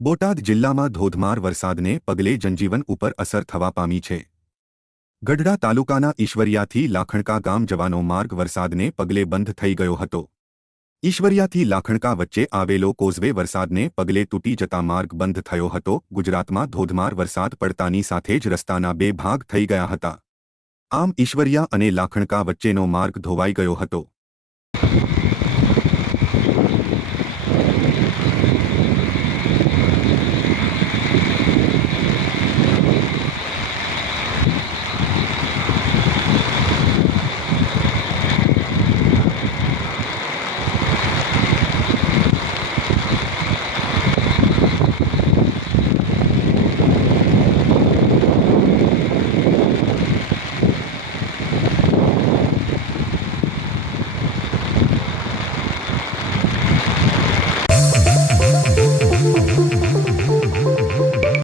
બોટાદ જિલ્લામાં ધોધમાર વરસાદને પગલે જનજીવન ઉપર અસર થવા પામી છે. ગઢડા તાલુકાના ઈશ્વરિયાથી લાખણકા ગામ જવાનો માર્ગ વરસાદને પગલે બંધ થઈ ગયો હતો. ઈશ્વરિયાથી લાખણકા વચ્ચે આવેલો કોઝવે વરસાદને પગલે તૂટી જતા માર્ગ બંધ થયો હતો. ગુજરાતમાં ધોધમાર વરસાદ પડતાની સાથે જ રસ્તાના બે ભાગ થઈ ગયા હતા. આમ ઈશ્વરિયા અને લાખણકા વચ્ચેનો માર્ગ ધોવાઈ ગયો હતો.